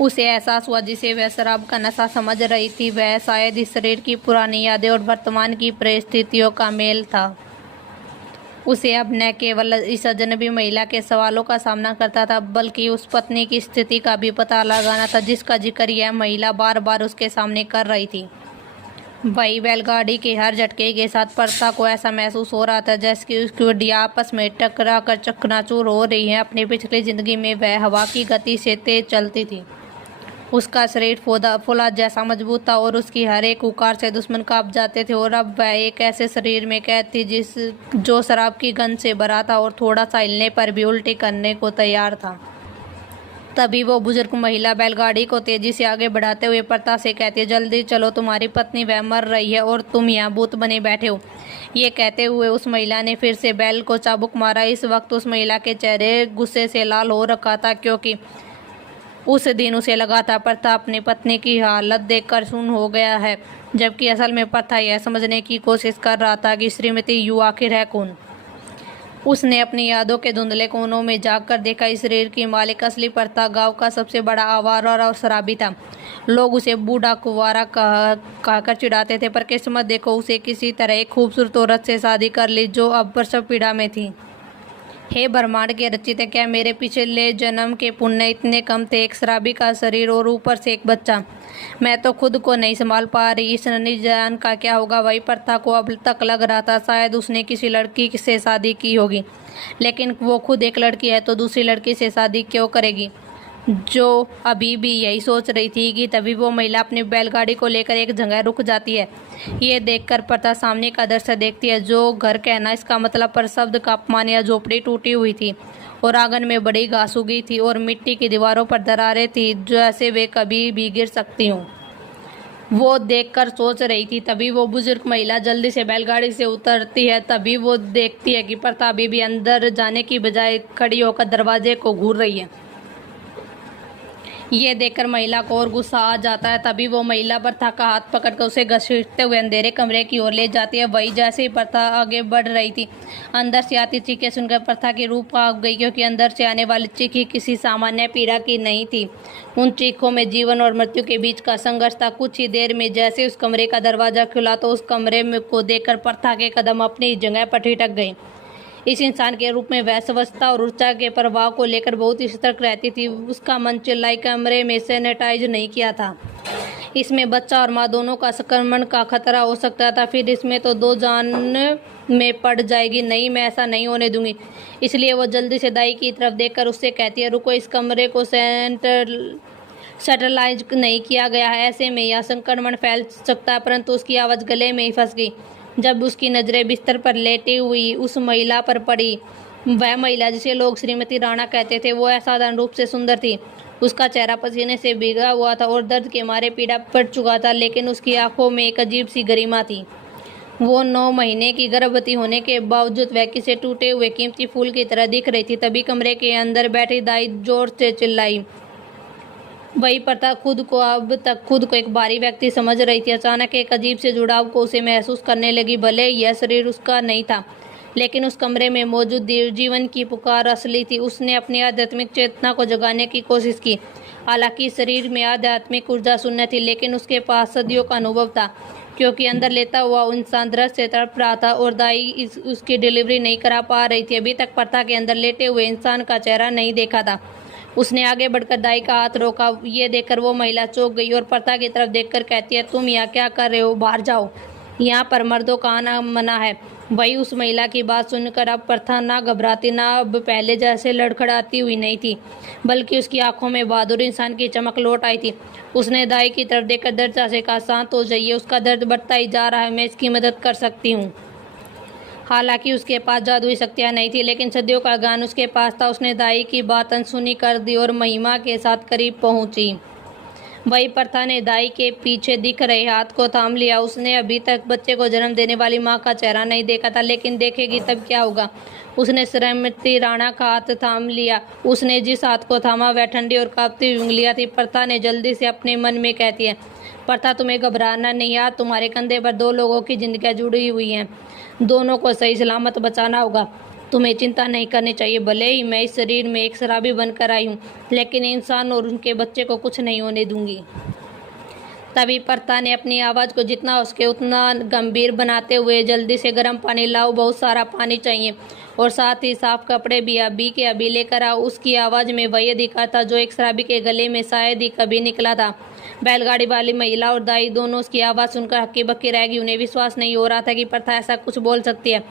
उसे एहसास हुआ जिसे वह शराब का नशा समझ रही थी, वह शायद इस शरीर की पुरानी यादें और वर्तमान की परिस्थितियों का मेल था। उसे अब न केवल इस अजनबी महिला के सवालों का सामना करता था, बल्कि उस पत्नी की स्थिति का भी पता लगाना था जिसका जिक्र यह महिला बार बार उसके सामने कर रही थी। वही बैलगाड़ी के हर झटके के साथ पर्था को ऐसा महसूस हो रहा था जैसे कि उसकी हड्डियां आपस में टकरा कर चकनाचूर हो रही हैं। अपनी पिछली जिंदगी में वह हवा की गति से तेज चलती थी। उसका शरीर फौलाद जैसा मजबूत था और उसकी हर एक उकार से दुश्मन कांप जाते थे। और अब वह एक ऐसे शरीर में कैद थी जो शराब की गंध से भरा था और थोड़ा सा हिलने पर भी उल्टी करने को तैयार था। तभी वो बुजुर्ग महिला बैलगाड़ी को तेजी से आगे बढ़ाते हुए पर्था से कहती है, जल्दी चलो, तुम्हारी पत्नी वह मर रही है और तुम यहाँ भूत बने बैठे हो। ये कहते हुए उस महिला ने फिर से बैल को चाबुक मारा। इस वक्त उस महिला के चेहरे गुस्से से लाल हो रखा था, क्योंकि उस दिन उसे लगा था पर्था अपनी पत्नी की हालत देखकर सुन्न हो गया है, जबकि असल में पर्था यह समझने की कोशिश कर रहा था कि श्रीमती यू आखिर है कौन। उसने अपनी यादों के धुंधले कोनों में जाकर देखा, इस शरीर की मालिक असली पर्था गांव का सबसे बड़ा आवारा और शराबी था। लोग उसे बूढ़ा कुंवारा कहकर चिढ़ाते थे, पर किस्मत देखो, उसे किसी तरह एक खूबसूरत औरत से शादी कर ली जो अब प्रसव पीड़ा में थी। हे ब्रह्मांड के रचित, क्या मेरे पिछले जन्म के पुण्य इतने कम थे? एक शराबी का शरीर और ऊपर से एक बच्चा। मैं तो खुद को नहीं संभाल पा रही। इस नन्ही जान का क्या होगा? वही पर्था को अब तक लग रहा था शायद उसने किसी लड़की से शादी की होगी, लेकिन वो खुद एक लड़की है तो दूसरी लड़की से शादी क्यों करेगी? जो अभी भी यही सोच रही थी कि तभी वो महिला अपनी बैलगाड़ी को लेकर एक जगह रुक जाती है। ये देखकर पर्था सामने का दृश्य देखती है। जो घर कहना इसका मतलब पर शब्द का अपमान या झोपड़ी टूटी हुई थी और आंगन में बड़ी घास उगी थी और मिट्टी की दीवारों पर दरारें थी जैसे वे कभी भी गिर सकती हूँ। वो देखकर सोच रही थी। तभी वो बुजुर्ग महिला जल्दी से बैलगाड़ी से उतरती है। तभी वो देखती है कि पर्था अभी भी अंदर जाने की बजाय खड़ी होकर दरवाजे को घूर रही है। ये देखकर महिला को और गुस्सा आ जाता है। तभी वो महिला पर्था का हाथ पकड़कर उसे घसीटते हुए अंधेरे कमरे की ओर ले जाती है। वही जैसे ही पर्था आगे बढ़ रही थी, अंदर से आती चीखें सुनकर पर्था की रूह कांप गई, क्योंकि अंदर से आने वाली चीखें किसी सामान्य पीड़ा की नहीं थी। उन चीखों में जीवन और मृत्यु के बीच का संघर्ष था। कुछ ही देर में जैसे उस कमरे का दरवाजा खुला तो उस कमरे में को देखकर पर्था के कदम अपनी जगह पर ठिठक गए। इस इंसान के रूप में वह स्वच्छता और ऊर्जा के प्रभाव को लेकर बहुत ही सतर्क रहती थी। उसका मन चिल्लाई कमरे में सैनिटाइज नहीं किया था। इसमें बच्चा और माँ दोनों का संक्रमण का खतरा हो सकता था। फिर इसमें तो दो जान में पड़ जाएगी। नहीं, मैं ऐसा नहीं होने दूंगी। इसलिए वो जल्दी से दाई की तरफ देखकर उससे कहती है, रुको, इस कमरे को सैनिटाइज नहीं किया गया है, ऐसे में यह संक्रमण फैल सकता है। परंतु उसकी आवाज़ गले में ही फंस गई जब उसकी नज़रें बिस्तर पर लेटी हुई उस महिला पर पड़ी। वह महिला जिसे लोग श्रीमती राणा कहते थे, वो असाधारण रूप से सुंदर थी। उसका चेहरा पसीने से भीगा हुआ था और दर्द के मारे पीड़ा पड़ चुका था, लेकिन उसकी आंखों में एक अजीब सी गरिमा थी। वो 9 महीने की गर्भवती होने के बावजूद वह किसी टूटे हुए कीमती फूल की तरह दिख रही थी। तभी कमरे के अंदर बैठी दाई जोर से चिल्लाई। वही पर्था अब तक खुद को एक भारी व्यक्ति समझ रही थी। अचानक एक अजीब से जुड़ाव को उसे महसूस करने लगी। भले यह शरीर उसका नहीं था, लेकिन उस कमरे में मौजूद जीवन की पुकार असली थी। उसने अपनी आध्यात्मिक चेतना को जगाने की कोशिश की। हालांकि शरीर में आध्यात्मिक ऊर्जा शून्य थी, लेकिन उसके पास सदियों का अनुभव था, क्योंकि अंदर लेता हुआ इंसान दर्द से तड़प रहा था और दाई उसकी डिलीवरी नहीं करा पा रही थी। अभी तक पर्था के अंदर लेटे हुए इंसान का चेहरा नहीं देखा था। उसने आगे बढ़कर दाई का हाथ रोका। ये देखकर वो महिला चौंक गई और पर्था की तरफ देखकर कहती है, तुम यहाँ क्या कर रहे हो? बाहर जाओ, यहाँ पर मर्दों का आना मना है। वही उस महिला की बात सुनकर अब पर्था ना घबराती, ना अब पहले जैसे लड़खड़ाती हुई नहीं थी, बल्कि उसकी आंखों में बहादुर इंसान की चमक लौट आई थी। उसने दाई की तरफ देखकर दर्द से कहा, शांत हो जाइए, उसका दर्द बढ़ता ही जा रहा है, मैं इसकी मदद कर सकती हूँ। हालांकि उसके पास जादुई शक्तियाँ नहीं थी, लेकिन सदियों का ज्ञान उसके पास था। उसने दाई की बात अनसुनी कर दी और महिमा के साथ करीब पहुंची। वही पर्था ने दाई के पीछे दिख रहे हाथ को थाम लिया। उसने अभी तक बच्चे को जन्म देने वाली माँ का चेहरा नहीं देखा था, लेकिन देखेगी तब क्या होगा। उसने श्रीमती राणा का हाथ थाम लिया। उसने जिस हाथ को थामा वह ठंडी और कांपती हुई उंगलियां थी। पर्था ने जल्दी से अपने मन में कहती है, पर्था, तुम्हें घबराना नहीं, यार, तुम्हारे कंधे पर 2 लोगों की जिंदगियां जुड़ी हुई हैं। दोनों को सही सलामत बचाना होगा। तुम्हें चिंता नहीं करनी चाहिए। भले ही मैं इस शरीर में एक शराबी बनकर आई हूँ, लेकिन इंसान और उनके बच्चे को कुछ नहीं होने दूंगी। तभी पर्ता ने अपनी आवाज़ को जितना हो सके उतना गंभीर बनाते हुए, जल्दी से गर्म पानी लाओ, बहुत सारा पानी चाहिए, और साथ ही साफ कपड़े भी अभी के अभी लेकर आओ। उसकी आवाज़ में वही अधिकार था जो एक शराबी के गले में शायद ही कभी निकला था। बैलगाड़ी वाली महिला और दाई दोनों उसकी आवाज़ सुनकर हक्की बक्की रह गई। उन्हें विश्वास नहीं हो रहा था कि पर्ता ऐसा कुछ बोल सकती है।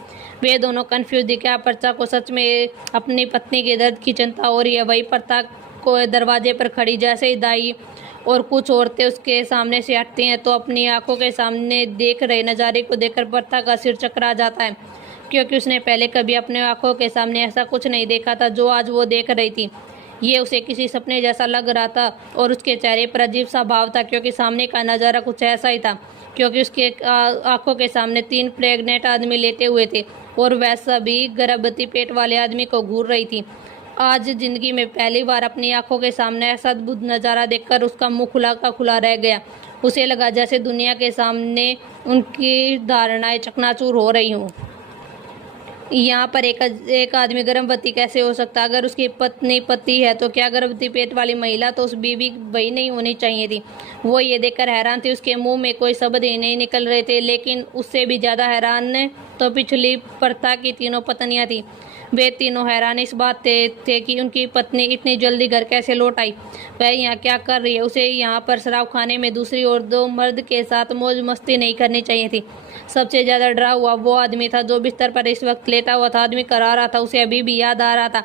वे दोनों कन्फ्यूज थी, क्या पर्ता को सच में अपनी पत्नी के दर्द की चिंता हो रही है। वही पर्ता को दरवाजे पर खड़ी जैसे ही दाई और कुछ औरतें उसके सामने से हटती हैं तो अपनी आंखों के सामने देख रहे नज़ारे को देखकर पर्ता का सिर चकरा जाता है, क्योंकि उसने पहले कभी अपने आंखों के सामने ऐसा कुछ नहीं देखा था जो आज वो देख रही थी। ये उसे किसी सपने जैसा लग रहा था और उसके चेहरे पर अजीब सा भाव था, क्योंकि सामने का नज़ारा कुछ ऐसा ही था, क्योंकि उसके आंखों के सामने 3 प्रेग्नेंट आदमी लेटे हुए थे और वैसा भी गर्भवती पेट वाले आदमी को घूर रही थी। आज जिंदगी में पहली बार अपनी आंखों के सामने ऐसा अद्भुत नज़ारा देखकर उसका मुंह खुला का खुला रह गया। उसे लगा जैसे दुनिया के सामने उनकी धारणाएं चकनाचूर हो रही हूँ। यहाँ पर एक आदमी गर्भवती कैसे हो सकता? अगर उसकी पत्नी पति है तो क्या गर्भवती पेट वाली महिला तो उस बीवी वही नहीं होनी चाहिए थी? वो ये देखकर हैरान थी। उसके मुंह में कोई शब्द ही नहीं निकल रहे थे, लेकिन उससे भी ज़्यादा हैरान तो पिछली पर्ता की तीनों पत्नियाँ थी। वे तीनों हैरान इस बात थे कि उनकी पत्नी इतनी जल्दी घर कैसे लौट आई। वह यहाँ क्या कर रही है? उसे यहाँ पर शराब खाने में दूसरी और 2 मर्द के साथ मौज मस्ती नहीं करनी चाहिए थी। सबसे ज़्यादा डरा हुआ वो आदमी था जो बिस्तर पर इस वक्त लेटा हुआ था। आदमी करा रहा था, उसे अभी भी याद आ रहा था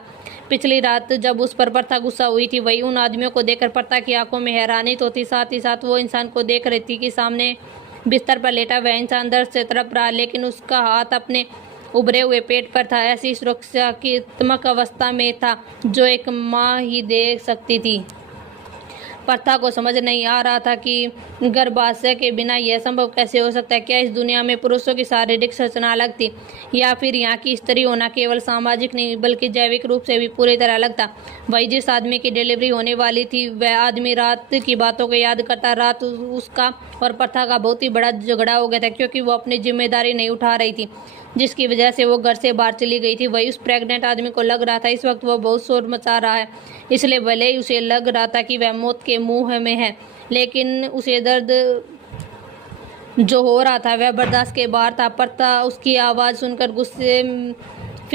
पिछली रात जब उस पर पर्ता गुस्सा हुई थी। वही उन आदमियों को देखकर पर्ता की आंखों में हैरानी तो थी, साथ ही साथ वो इंसान को देख रही थी कि सामने बिस्तर पर लेटा वह इंसान अंदर से तड़प रहा, लेकिन उसका हाथ अपने उभरे हुए पेट पर था। ऐसी सुरक्षात्मक अवस्था में था जो एक माँ ही दे सकती थी। पर्ता को समझ नहीं आ रहा था कि गर्भाशय के बिना यह संभव कैसे हो सकता है। क्या इस दुनिया में पुरुषों की शारीरिक संरचना अलग थी, या फिर यहाँ की स्त्री होना केवल सामाजिक नहीं बल्कि जैविक रूप से भी पूरी तरह अलग था। वही जिस आदमी की डिलीवरी होने वाली थी वह आदमी रात की बातों को याद करता। रात उसका और पर्ता का बहुत ही बड़ा झगड़ा हो गया था, क्योंकि वो अपनी जिम्मेदारी नहीं उठा रही थी, जिसकी वजह से वो घर से बाहर चली गई थी। वही उस प्रेग्नेंट आदमी को लग रहा था इस वक्त वो बहुत शोर मचा रहा है, इसलिए भले ही उसे लग रहा था कि वह मौत के मुंह में है, लेकिन उसे दर्द जो हो रहा था वह बर्दाश्त के बाहर था। पर्ता उसकी आवाज़ सुनकर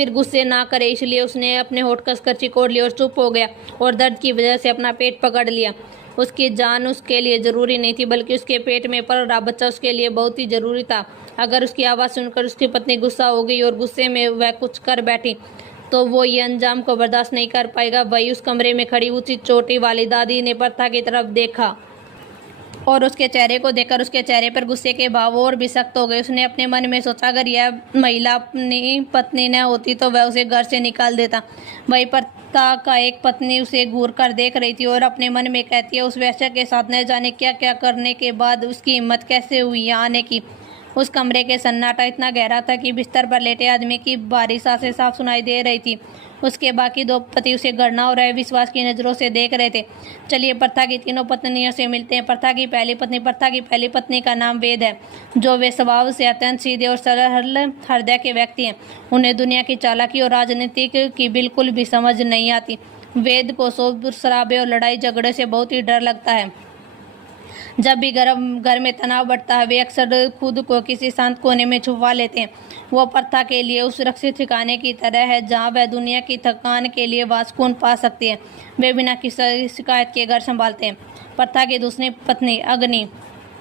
गुस्से ना करे, इसलिए उसने अपने होठ कसकर चिकोड़ लिए और चुप हो गया और दर्द की वजह से अपना पेट पकड़ लिया। उसकी जान उसके लिए ज़रूरी नहीं थी, बल्कि उसके पेट में पल रहा बच्चा उसके लिए बहुत ही ज़रूरी था। अगर उसकी आवाज़ सुनकर उसकी पत्नी गुस्सा हो गई और गुस्से में वह कुछ कर बैठी तो वो ये अंजाम को बर्दाश्त नहीं कर पाएगा। वही उस कमरे में खड़ी ऊँची चोटी वाली दादी ने पर्ता की तरफ देखा और उसके चेहरे को देखकर उसके चेहरे पर गुस्से के भाव और भी सख्त हो गए। उसने अपने मन में सोचा, अगर यह महिला अपनी पत्नी न होती तो वह उसे घर से निकाल देता। वही पर्ता का एक पत्नी उसे घूर कर देख रही थी और अपने मन में कहती है, उस वैश्य के साथ न जाने क्या क्या करने के बाद उसकी हिम्मत कैसे हुई यहाँ आने की। उस कमरे के सन्नाटा इतना गहरा था कि बिस्तर पर लेटे आदमी की भारी सांसें साफ सुनाई दे रही थी। उसके बाकी 2 पति उसे घृणा और अविश्वास की नज़रों से देख रहे थे। चलिए पर्ता की तीनों पत्नियों से मिलते हैं। पर्ता की पहली पत्नी का नाम वेद है, जो वे स्वभाव से अत्यंत सीधे और सरल हृदय के व्यक्ति हैं। उन्हें दुनिया की चालाकी और राजनीति की बिल्कुल भी समझ नहीं आती। वेद को शोर शराबे और लड़ाई झगड़े से बहुत ही डर लगता है। जब भी घर में तनाव बढ़ता है वे अक्सर खुद को किसी शांत कोने में छुपा लेते हैं। वो पर्ता के लिए उस सुरक्षित ठिकाने की तरह है जहाँ वह दुनिया की थकान के लिए वासकून पा सकती है। वे बिना किसी शिकायत के घर संभालते हैं। पर्ता की दूसरी पत्नी अग्नि,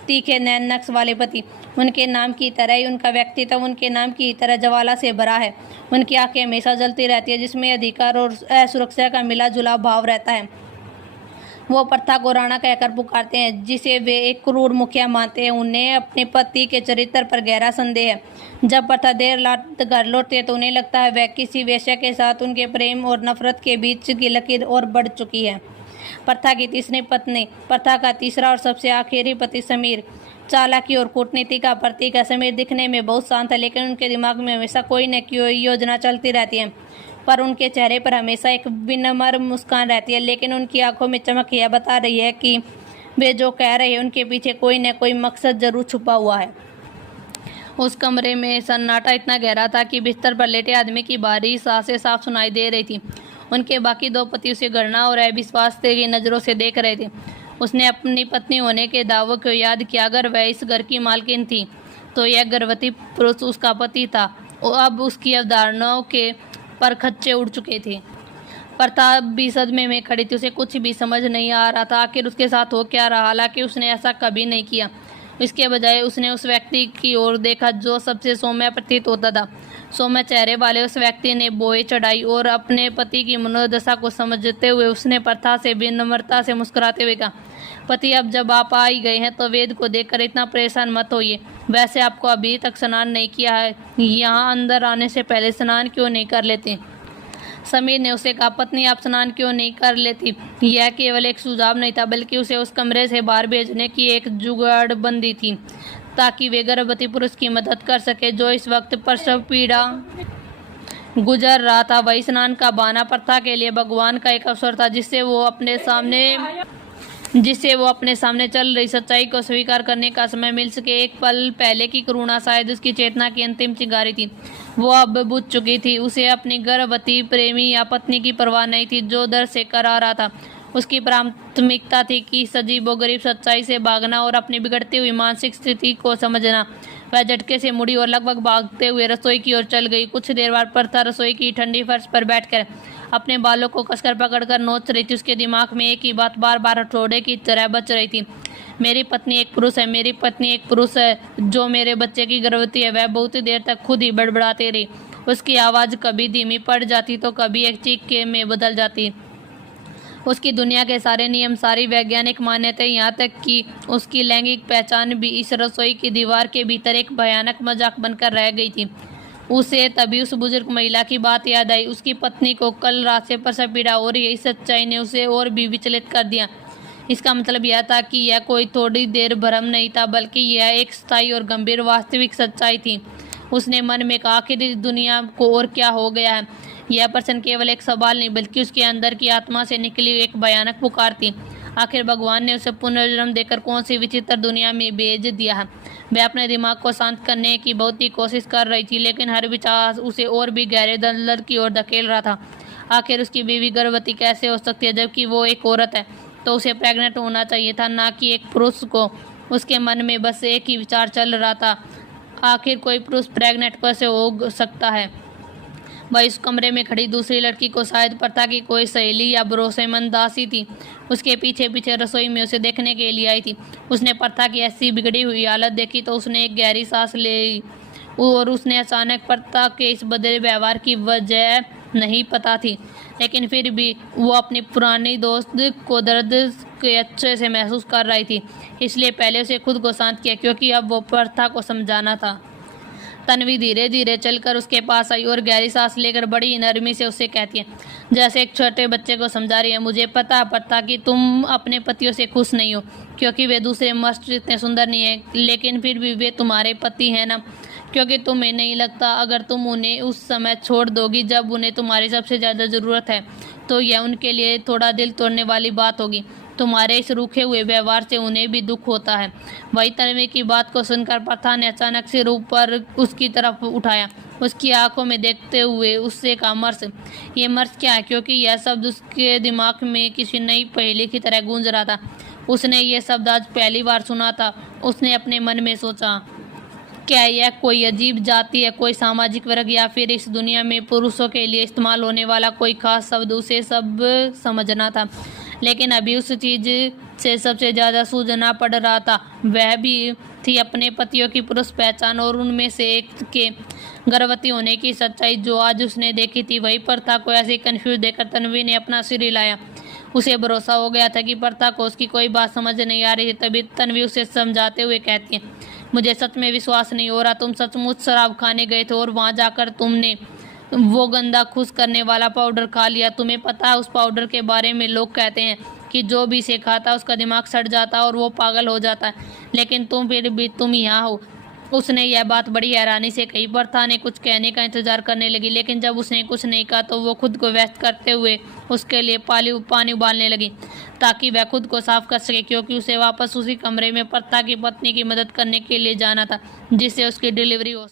तीखे नैन नक्श वाले पति। उनके नाम की तरह ही उनका व्यक्तित्व उनके नाम की तरह ज्वाला से भरा है। उनकी आंखें हमेशा जलती रहती है, जिसमें अधिकार और असुरक्षा का मिला जुला भाव रहता है। वो पर्ता को राणा कहकर पुकारते हैं, जिसे वे एक क्रूर मुखिया मानते हैं। उन्हें अपने पति के चरित्र पर गहरा संदेह है। जब पर्ता देर रात घर लौटते हैं तो उन्हें लगता है वह किसी वेश्या के साथ उनके प्रेम और नफरत के बीच की लकीर और बढ़ चुकी है। पर्ता की तीसरी पत्नी, पर्ता का तीसरा और सबसे आखिरी पति समीर, चालाकी और कूटनीति का प्रतीक है। समीर दिखने में बहुत शांत है, लेकिन उनके दिमाग में हमेशा कोई न कोई योजना चलती रहती है। पर उनके चेहरे पर हमेशा एक विनम्र मुस्कान रहती है, लेकिन उनकी आंखों में चमक यह बता रही है कि वे जो कह रहे हैं उनके पीछे कोई न कोई मकसद जरूर छुपा हुआ है। उस कमरे में सन्नाटा इतना गहरा था कि बिस्तर पर लेटे आदमी की बारीक सांसें साफ सुनाई दे रही थी। उनके बाकी दो पति उसे घृणा और अविश्वास की नज़रों से देख रहे थे। उसने अपनी पत्नी होने के दावों को याद किया। अगर वह इस घर की मालकिन थी तो यह गर्भवती पुरुष उसका पति था। और अब उसकी अवधारणाओं के पर खच्चे उड़ चुके थे। प्रताप भी सदमे में खड़ी थी। उसे कुछ भी समझ नहीं आ रहा था आखिर उसके साथ हो क्या रहा। हालांकि उसने ऐसा कभी नहीं किया। इसके बजाय उसने उस व्यक्ति की ओर देखा जो सबसे सौम्य प्रतीत होता था। सौम्य चेहरे वाले उस व्यक्ति ने बोए चढ़ाई और अपने पति की मनोदशा को समझते हुए उसने प्रथा से विनम्रता से मुस्कुराते हुए कहा, पति, अब जब आप आ ही गए हैं तो वेद को देखकर इतना परेशान मत होइए। वैसे आपको अभी तक स्नान नहीं किया है, यहाँ अंदर आने से पहले स्नान क्यों नहीं कर लेते? समीर ने उसे कहा, पत्नी, आप स्नान क्यों नहीं कर लेती? यह केवल एक सुझाव नहीं था बल्कि उसे उस कमरे से बाहर भेजने की एक जुगाड़बंदी थी ताकि वे गर्भवती पुरुष की मदद कर सके जो इस वक्त प्रसव पीड़ा गुजर रहा था। वही स्नान का बहाना प्रथा के लिए भगवान का एक अवसर था जिससे वो अपने सामने चल रही सच्चाई को स्वीकार करने का समय मिल सके। एक पल पहले की करुणा शायद उसकी चेतना की अंतिम चिंगारी थी। वो अब बुझ चुकी थी। उसे अपनी गर्भवती प्रेमी या पत्नी की परवाह नहीं थी जो दर से करा रहा था। उसकी प्राथमिकता थी कि सजीबो गरीब सच्चाई से भागना और अपनी बिगड़ती हुई मानसिक स्थिति को समझना। वह झटके से मुड़ी और लगभग भागते हुए रसोई की ओर चल गई। कुछ देर बाद प्रथा रसोई की ठंडी फर्श पर बैठकर अपने बालों को कसकर पकड़कर नोच रही थी। उसके दिमाग में एक ही बात बार बार हथौड़े की तरह बच रही थी, मेरी पत्नी एक पुरुष है, मेरी पत्नी एक पुरुष है जो मेरे बच्चे की गर्भवती है। वह बहुत देर तक खुद ही बड़बड़ाती रही। उसकी आवाज़ कभी धीमी पड़ जाती तो कभी एक चीख के में बदल जाती। उसकी दुनिया के सारे नियम, सारी वैज्ञानिक मान्यताएं, यहाँ तक कि उसकी लैंगिक पहचान भी इस रसोई की दीवार के भीतर एक भयानक मजाक बनकर रह गई थी। उसे तभी उस बुजुर्ग महिला की बात याद आई। उसकी पत्नी को कल रात से प्रसव पीड़ा हो रही है। इस सच्चाई ने उसे और भी विचलित कर दिया। इसका मतलब यह था कि यह कोई थोड़ी देर भ्रम नहीं था बल्कि यह एक स्थायी और गंभीर वास्तविक सच्चाई थी। उसने मन में कहा, आखिर इस दुनिया को और क्या हो गया है? यह प्रश्न केवल एक सवाल नहीं बल्कि उसके अंदर की आत्मा से निकली एक भयानक पुकार थी। आखिर भगवान ने उसे पुनर्जन्म देकर कौन सी विचित्र दुनिया में भेज दिया है? वह अपने दिमाग को शांत करने की बहुत ही कोशिश कर रही थी लेकिन हर विचार उसे और भी गहरे दलदल की ओर धकेल रहा था। आखिर उसकी बीवी गर्भवती कैसे हो सकती है जबकि वो एक औरत है? तो उसे प्रेग्नेंट होना चाहिए था, ना कि एक पुरुष को। उसके मन में बस एक ही विचार चल रहा था, आखिर कोई पुरुष प्रेग्नेंट कैसे हो सकता है? वह इस कमरे में खड़ी दूसरी लड़की को शायद प्रथा की कोई सहेली या भरोसेमंद दासी थी। उसके पीछे पीछे रसोई में उसे देखने के लिए आई थी। उसने प्रथा की ऐसी बिगड़ी हुई हालत देखी तो उसने एक गहरी सांस ली और उसने अचानक प्रथा के इस बदले व्यवहार की वजह नहीं पता थी, लेकिन फिर भी वो अपनी पुरानी दोस्त को दर्द के अच्छे से महसूस कर रही थी। इसलिए पहले उसे खुद को शांत किया क्योंकि अब वो प्रथा को समझाना था। तन्वी धीरे धीरे चलकर उसके पास आई और गहरी सांस लेकर बड़ी नरमी से उसे कहती है, जैसे एक छोटे बच्चे को समझा रही है, मुझे पता पड़ता कि तुम अपने पतियों से खुश नहीं हो क्योंकि वे दूसरे मर्द इतने सुंदर नहीं है, लेकिन फिर भी वे तुम्हारे पति हैं ना? क्योंकि तुम्हें नहीं लगता अगर तुम उन्हें उस समय छोड़ दोगी जब उन्हें तुम्हारी सबसे ज़्यादा ज़रूरत है तो यह उनके लिए थोड़ा दिल तोड़ने वाली बात होगी। तुम्हारे इस रूखे हुए व्यवहार से उन्हें भी दुख होता है। वही तन्वी की बात को सुनकर प्रथा ने अचानक सिर ऊपर उसकी तरफ उठाया। उसकी आंखों में देखते हुए उससे कहा, मर्स? ये मर्स क्या है? क्योंकि यह शब्द उसके दिमाग में किसी नई पहेली की तरह गूंज रहा था। उसने ये शब्द आज पहली बार सुना था। उसने अपने मन में सोचा, क्या यह कोई अजीब जाति है, कोई सामाजिक वर्ग, या फिर इस दुनिया में पुरुषों के लिए इस्तेमाल होने वाला कोई खास शब्द? उसे सब समझना था लेकिन अभी उस चीज़ से सबसे ज़्यादा सूझना पड़ रहा था वह भी थी अपने पतियों की पुरुष पहचान और उनमें से एक के गर्भवती होने की सच्चाई जो आज उसने देखी थी। वही प्रथा को ऐसे कंफ्यूज देखकर तन्वी ने अपना सिर हिलाया। उसे भरोसा हो गया था कि प्रथा को उसकी कोई बात समझ नहीं आ रही थी। तभी तन्वी उसे समझाते हुए कहती है, मुझे सच में विश्वास नहीं हो रहा, तुम सचमुच शराब खाने गए थे और वहाँ जाकर तुमने वो गंदा खुश करने वाला पाउडर खा लिया। तुम्हें पता है उस पाउडर के बारे में लोग कहते हैं कि जो भी इसे खाता है उसका दिमाग सड़ जाता है और वो पागल हो जाता है, लेकिन फिर भी तुम यहाँ हो। उसने यह बात बड़ी हैरानी से कही। प्रथा ने कुछ कहने का इंतजार करने लगी, लेकिन जब उसने कुछ नहीं कहा तो वो खुद को व्यस्त करते हुए उसके लिए पानी उबालने लगी ताकि वह खुद को साफ कर सके, क्योंकि उसे वापस उसी कमरे में प्रथा की पत्नी की मदद करने के लिए जाना था जिससे उसकी डिलीवरी हो।